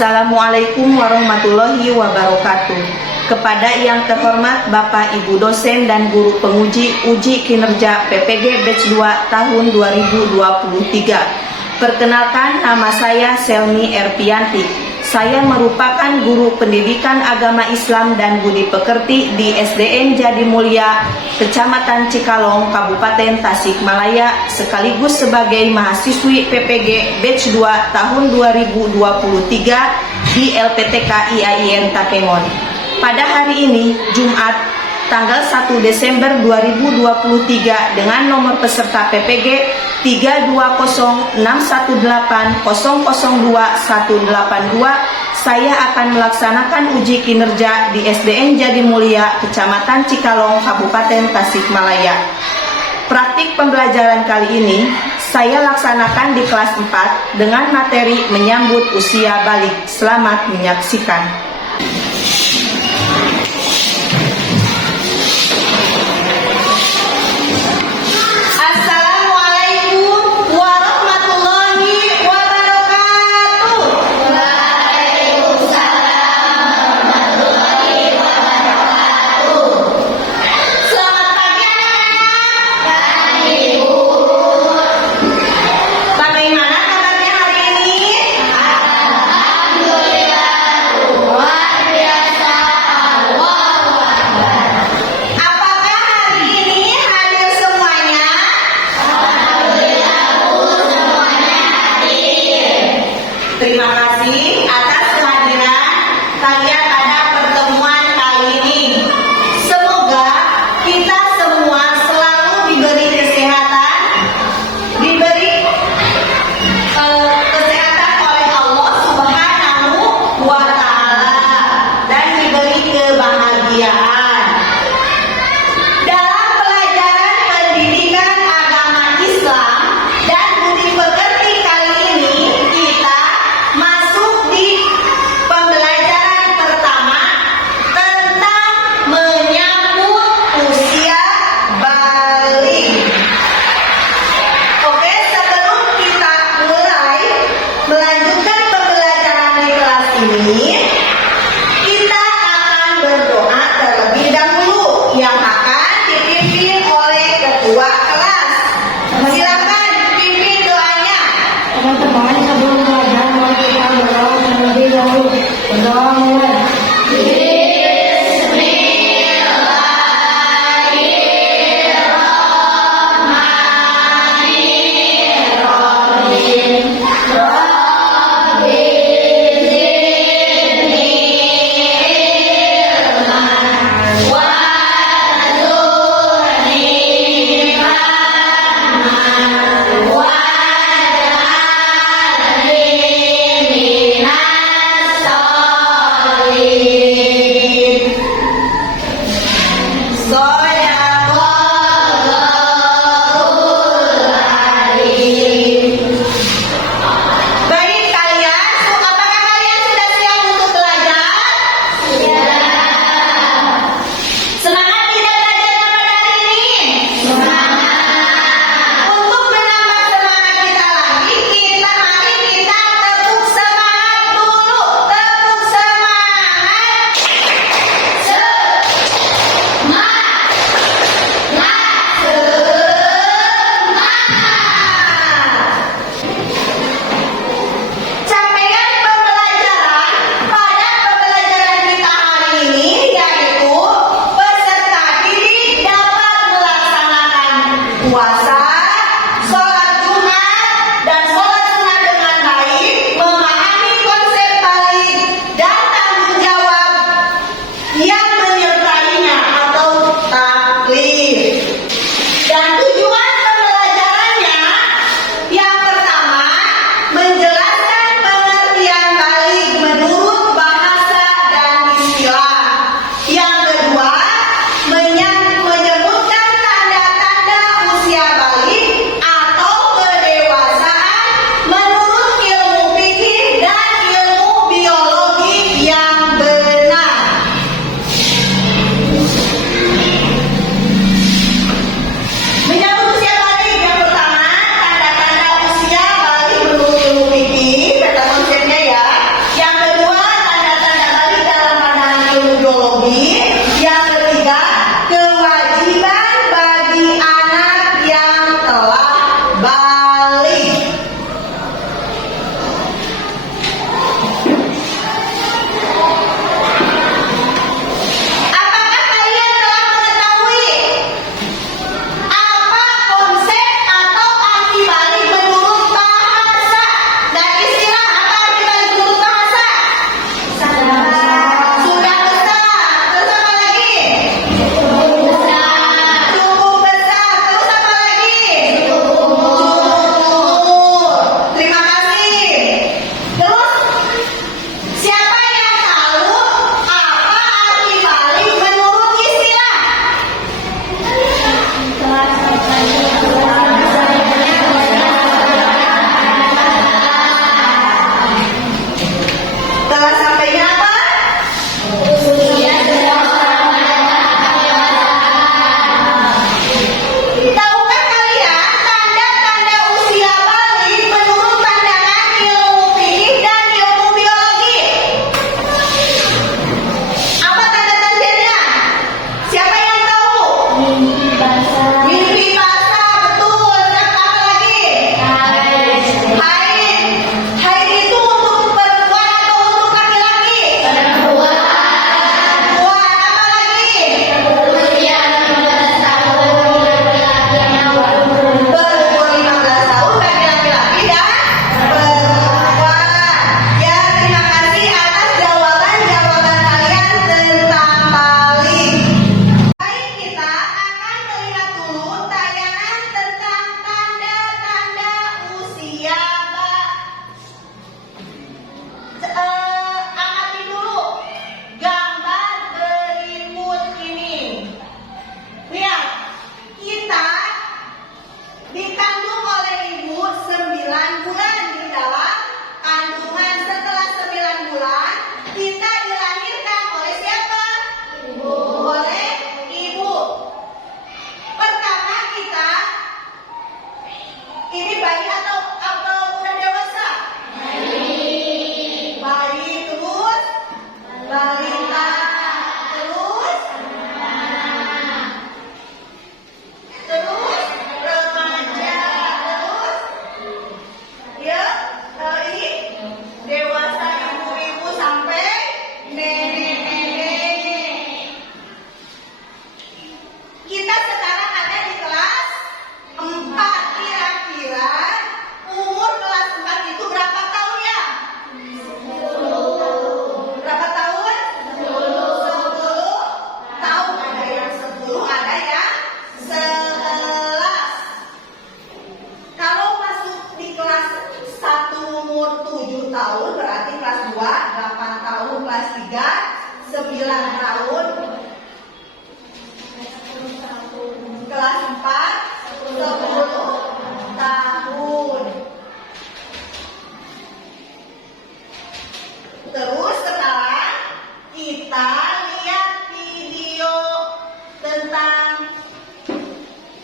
Assalamualaikum warahmatullahi wabarakatuh. Kepada yang terhormat Bapak Ibu dosen dan guru penguji uji kinerja PPG Batch 2 tahun 2023. Perkenalkan, nama saya Selmi Erpianti. Saya merupakan guru pendidikan agama Islam dan budi pekerti di SDN Jadimulya, Kecamatan Cikalong, Kabupaten Tasikmalaya, sekaligus sebagai mahasiswi PPG Batch 2 tahun 2023 di LPTK IAIN Takengon. Pada hari ini, Jumat, tanggal 1 Desember 2023 dengan nomor peserta PPG 3206180028182, saya akan melaksanakan uji kinerja di SDN Jadimulya, Kecamatan Cikalong, Kabupaten Tasikmalaya. Praktik pembelajaran kali ini saya laksanakan di kelas 4 dengan materi menyambut usia balik. Selamat menyaksikan. Terima kasih atas kehadiran kalian pada pertemuan kali ini. Semoga kita semua selalu diberi kesehatan, diberi kesehatan oleh Allah Subhanahu wa Ta'ala, dan diberi kebahagiaan. Dalam pelajaran pendidikan agama Islam dan budi pekerti kali ini, kita masuk di pembelajaran pertama tentang menyambut usia balik. Oke, sebelum kita mulai melanjutkan pembelajaran di kelas ini, kita akan berdoa terlebih dahulu yang akan dipimpin oleh ketua kelas. Silakan pimpin doanya. Teman-teman, sebelum belajar mari kita berdoa terlebih dahulu. Berdoa mulai.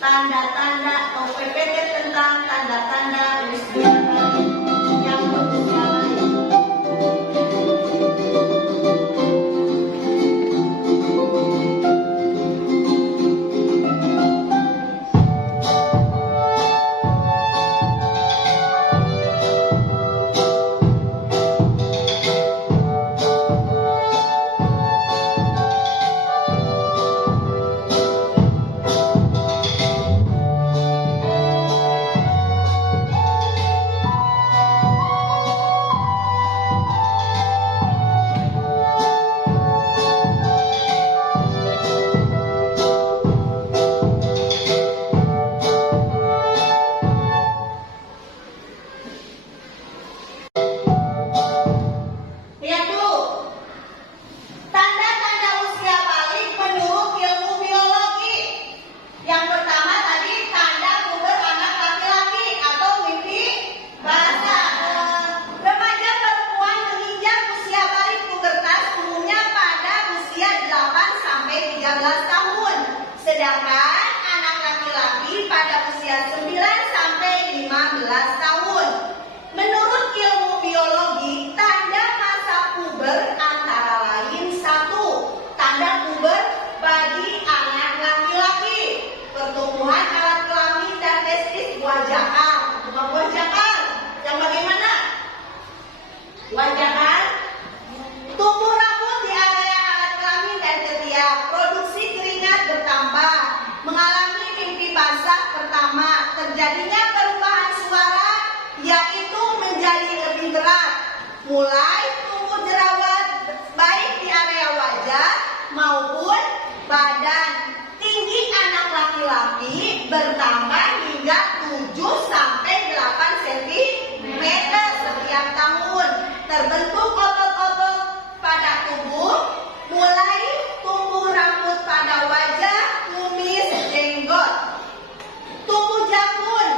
tanda-tanda atau PPT tentang tanda-tanda usia bayi yang berusia bayi. Lihat dulu, tanda-tanda usia balik menurut ilmu biologi. Yang pertama tadi tanda puber anak laki-laki atau mimpi basah. Remaja perempuan menginjak usia balik pubertas umumnya pada usia 8 sampai 13 tahun. Sedangkan anak laki-laki pada usia 9 sampai 15 tahun. Menurut ilmu biologi, tanda masa puber antara lain: 1. Tanda puber bagi anak laki-laki, pertumbuhan alat kelamin dan testis wajakan. Bukan wajakan, yang bagaimana? Wajakan. Tumbuh rambut di area alat kelamin dan ketiak, produksi keringat bertambah, mengalami mimpi basah pertama, terjadinya perubahan suara yaitu menjadi lebih berat, mulai tumbuh jerawat baik di area wajah maupun badan. Tinggi anak laki-laki bertambah hingga 7 sampai 8 cm setiap tahun. Terbentuk otot-otot pada tubuh, mulai tumbuh rambut pada wajah, kumis, jenggot. Tumbuh jakun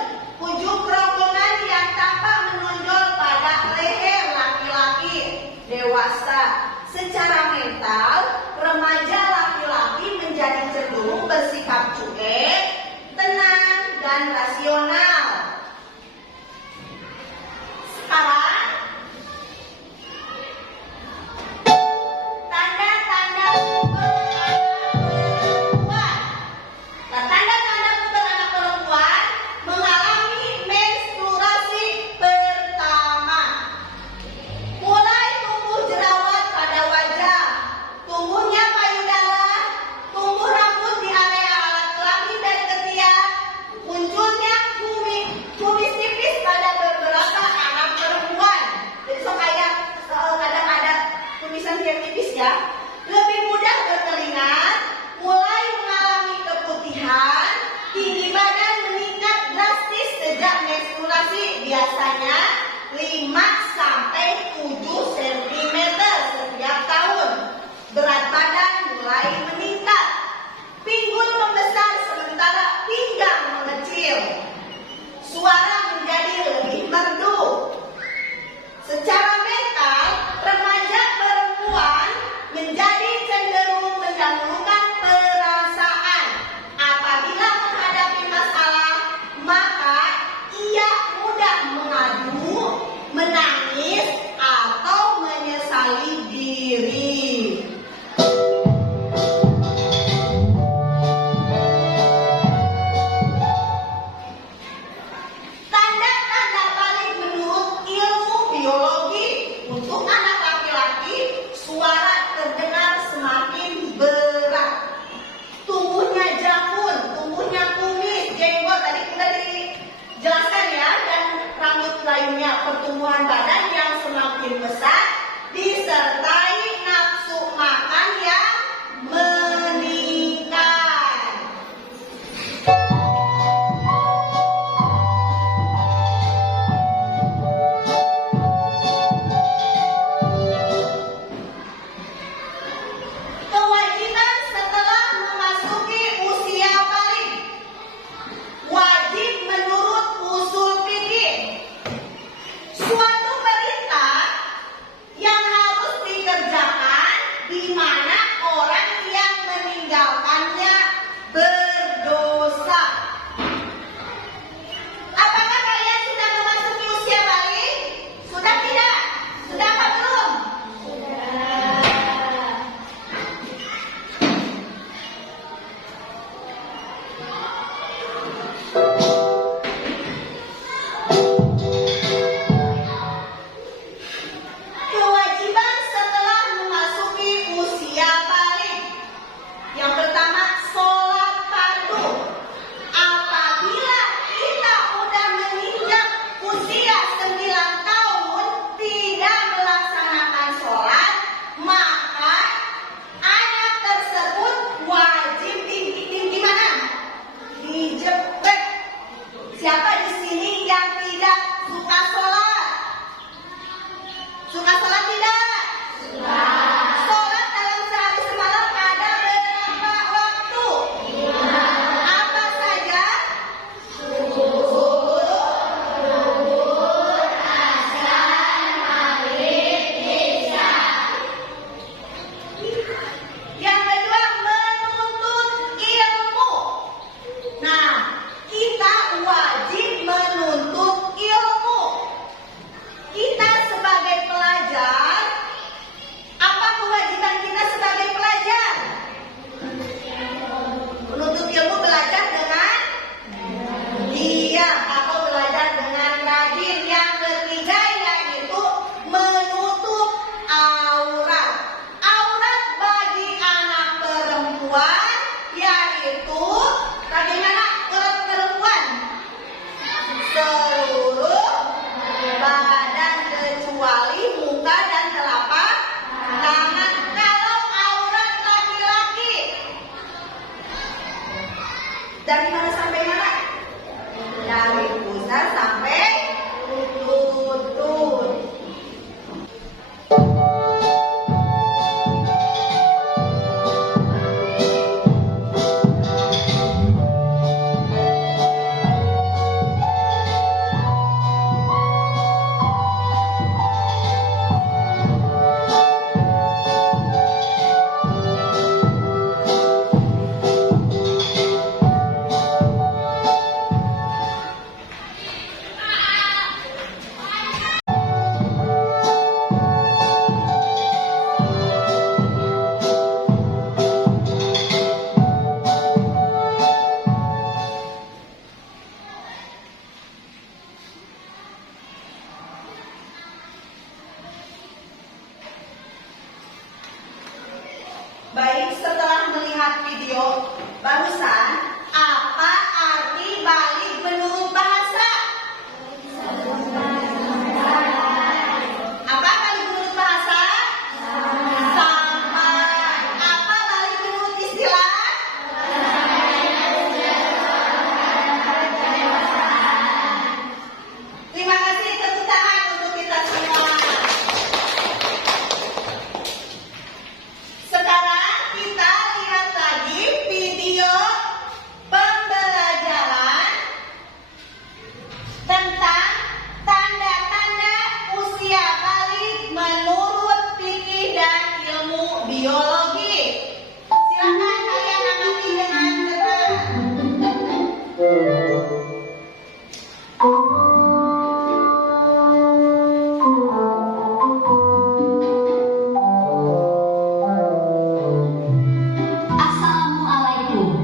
perempuan, yaitu bagaimana urat perempuan? Seluruh badan kecuali muka dan telapak tangan. Kalau aurat laki-laki dari mana sampai mana? Dari pusar sampai lutut. Baik, setelah melihat video barusan, apa arti balik menurut bahasa? Apa balik menurut bahasa? Sama. Apa balik menurut istilah? Terima kasih, tepuk tangan untuk kita semua. Sekarang kita lihat lagi video pembelajaran tentang tanda-tanda usia balik menurut fikih dan ilmu biologi. Silakan kalian amati dengan tenang. Assalamualaikum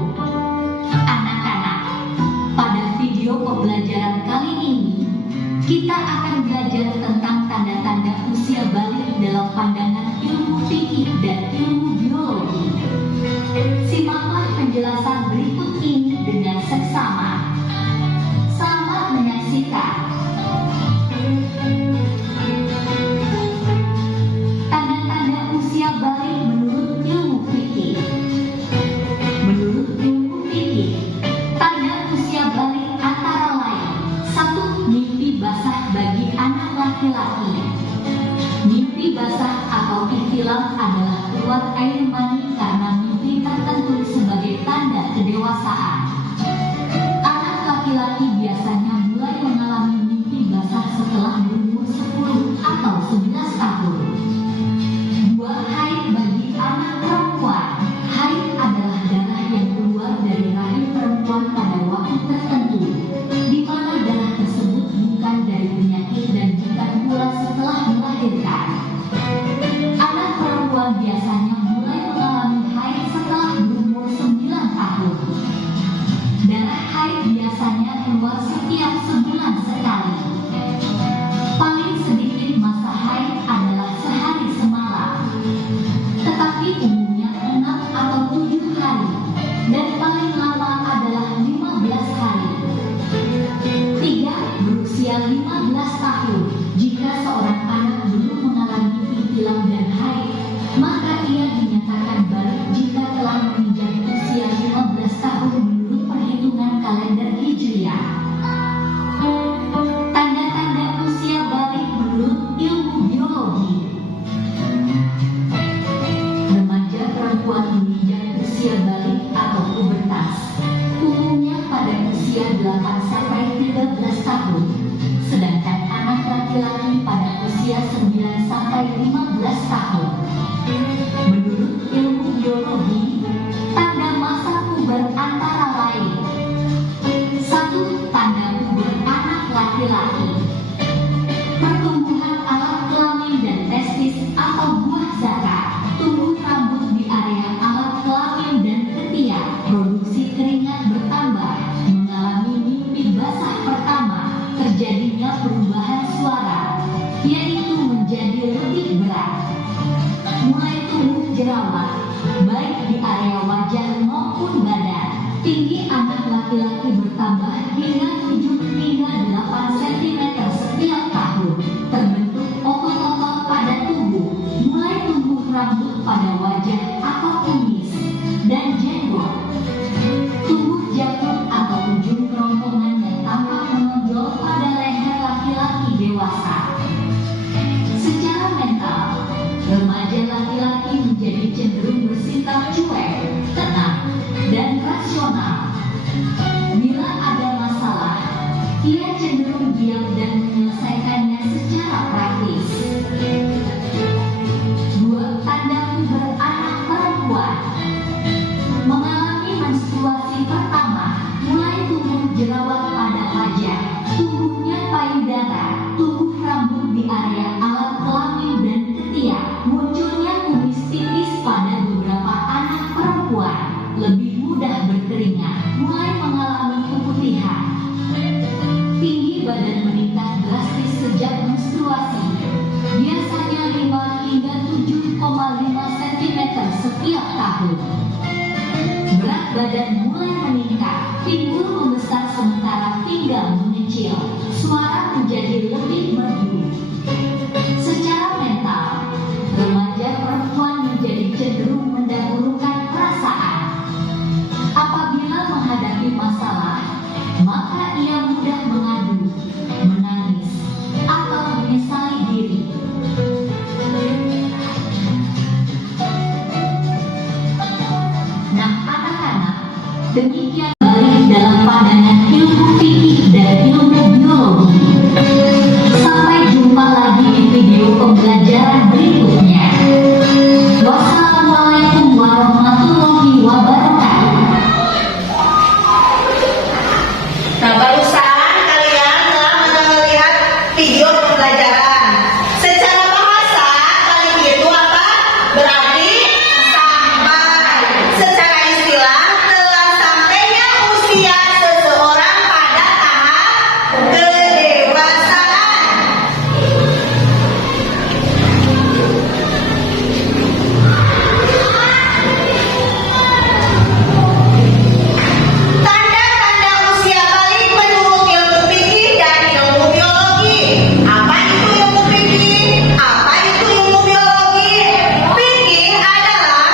anak-anak. Pada video pembelajaran kali ini kita akan belajar tentang tanda-tanda usia balik dalam pandangan ilmu fikih dan ilmu biologi. Simaklah penjelasan berikut ini dengan seksama. Selamat menyaksikan. Tanda-tanda usia balik menurut ilmu fikih. Menurut ilmu fikih, tanda usia balik antara lain: 1. Mimpi basah bagi anak laki-laki. Mimpi basah atau ihtilam adalah keluar air mani karena mimpi tertentu sebagai tanda badan mulai meningkat, pinggul membesar sementara pinggang mengecil, suara menjadi lebih merdu. Secara mental, remaja perempuan menjadi cenderung mendahulukan perasaan. Apabila menghadapi masalah, maka ia mudah mengadu, menangis, atau menyesali diri. Nah, anak-anak, demikian balik dalam pandangan ilmu fikih dan ilmu biologi. Sampai jumpa lagi di video pembelajaran berikutnya. Wassalamualaikum warahmatullahi wabarakatuh. Nah, barusan kalian telah melihat video pembelajaran. Secara bahasa, kali itu apa? Berarti sampai. Secara istilah, telah sampainya usia seseorang pada tahap kedewasaan. Tanda-tanda usia balik menurut ilmu fikih dan ilmu biologi. Apa itu ilmu fikih? Apa itu ilmu biologi? Fikih adalah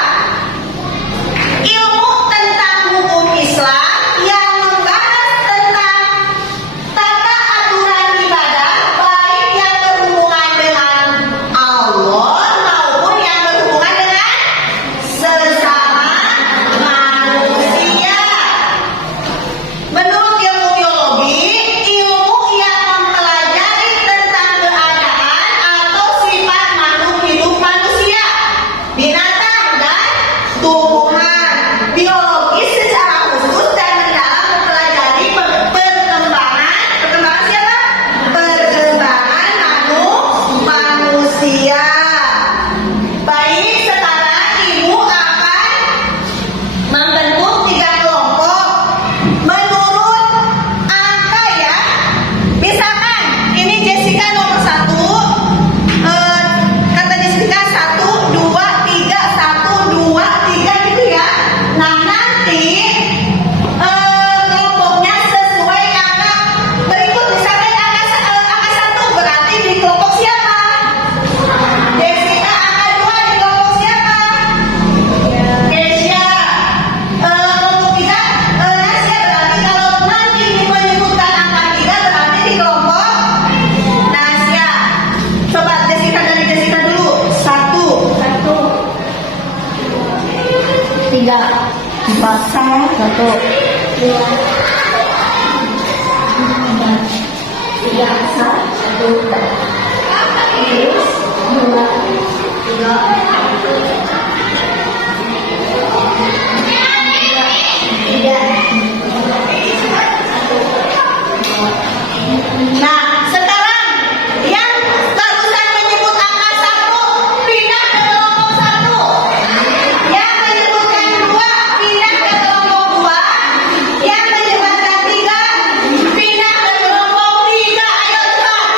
ilmu tentang hukum Islam yang membahas tentang tata aturan ibadah, baik yang berhubungan dengan Allah maupun yang berhubungan dengan sesama manusia. Menurut ilmu biologi, ilmu yang mempelajari tentang keadaan atau sifat makhluk hidup manusia, binatang, dan tumbuhan. Biologi secara khusus dan mendalam mempelajari perkembangan siapa? Perkembangan manusia. Baik, sekarang ibu akan membentuk 3 kelompok menurut angka ya. Misalkan ini Jessica nomor 1, kata Jessica 1, 2, 3, 1, 2, 3 gitu ya. Nah, nanti kelompoknya sesuai angka berikut. Misalkan angka 1 berarti di kelompok siapa? Jessica. Angka 2 di kelompok siapa? Keisha. Kelompok 3 Nasya. Berarti kalau nanti menyebutkan angka 3 berarti di kelompok Nasya. Coba Jessica dari Jessica dulu. 1, 3, 4, 1, 2, 3, 1, 2, 3. Nah, sekarang yang barusan menyebut angka 1 pindah ke kelompok 1. Yang menyebutkan 2 pindah ke kelompok 2. Yang menyebutkan 3 pindah ke kelompok 3. Ayo cepat.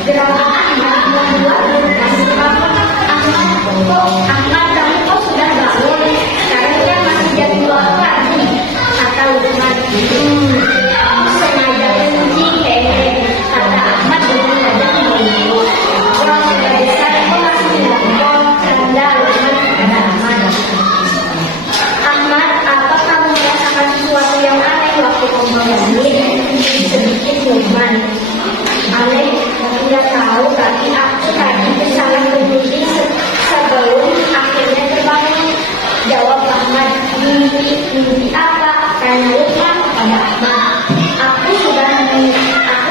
Gerakan Ahmad membuat berkas bangun. Ahmad, kamu kok sudah bangun? Sekarang kan masih jam 2 pagi. Kata Lukman, kamu sengaja kencing kayaknya. Kata Ahmad dengan nada menunggu. Orang sudah besar kok masih ngomong. Canda Lukman kepada Ahmad. Ahmad, apa kamu merasakan sesuatu yang aneh waktu kamu bangun? Sedikit Lukman. Aneh, tidak tahu tapi aku tadi kesalahan bermimpi sebelum akhirnya terbangun. Jawab Ahmad, mimpi apa? Tanya Lukman kepada Ahmad. Aku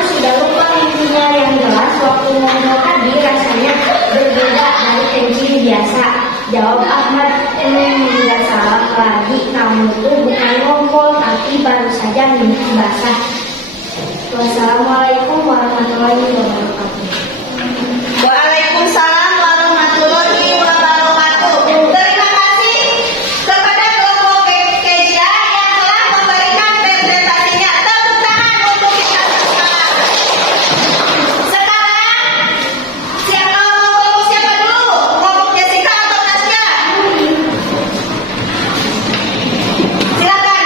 sudah lupa mimpinya yang jelas waktu ngomong tadi rasanya berbeda dari kencing biasa. Jawab Ahmad, tidak salah lagi, kamu tuh bukan ngompol tapi baru saja mimpi basah. Wassalamualaikum warahmatullahi wabarakatuh. Waalaikumsalam warahmatullahi wabarakatuh. Terima kasih kepada kelompok Keisha yang telah memberikan presentasinya. Tepuk tangan untuk kita semua. Sekarang siapa dulu? Kelompok Jessica atau Tasya? Silakan.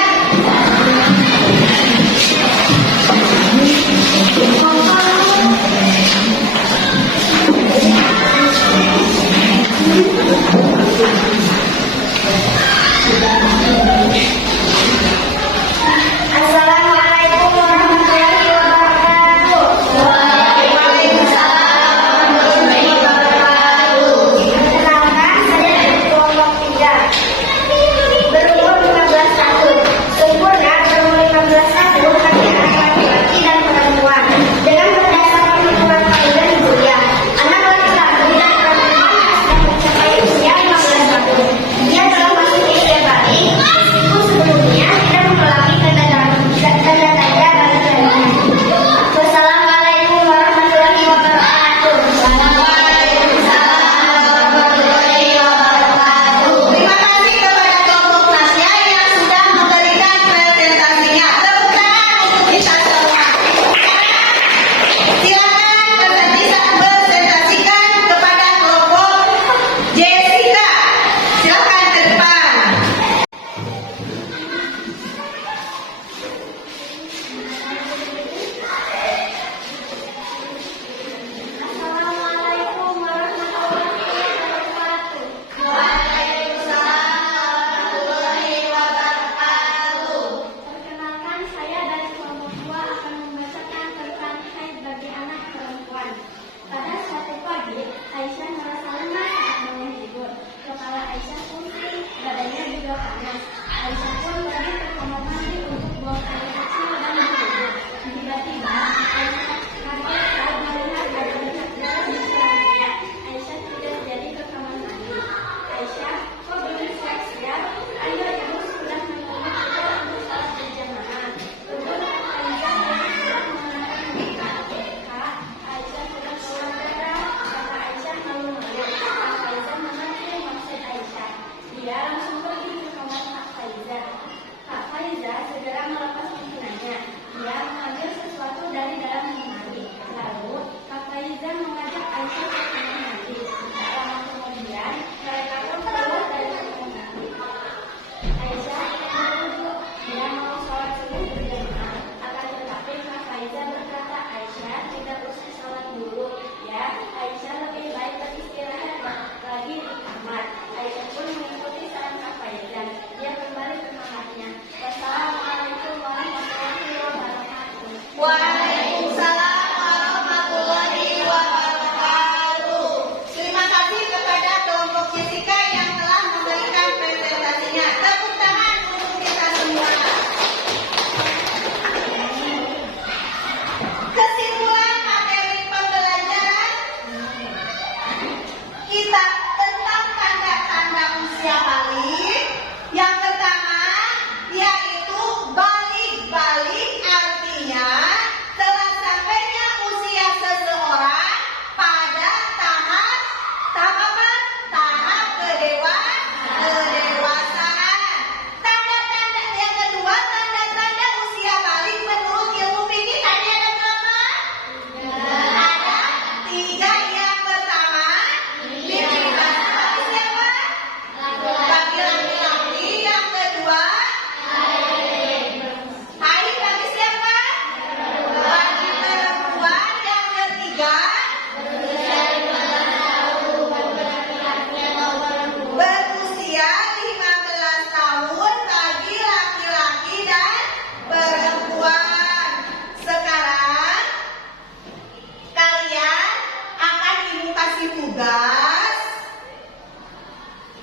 tugas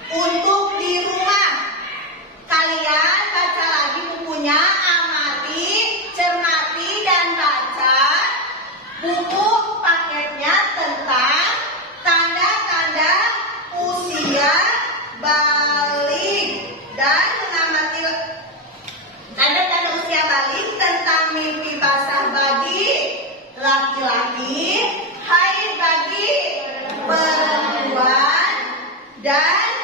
untuk di rumah. Kalian baca lagi bukunya, amati, cermati, dan baca buku paketnya tentang tanda-tanda usia balik dan mengamati tanda-tanda usia balik tentang mimpi basah bagi laki-laki, haid bagi perempuan, dan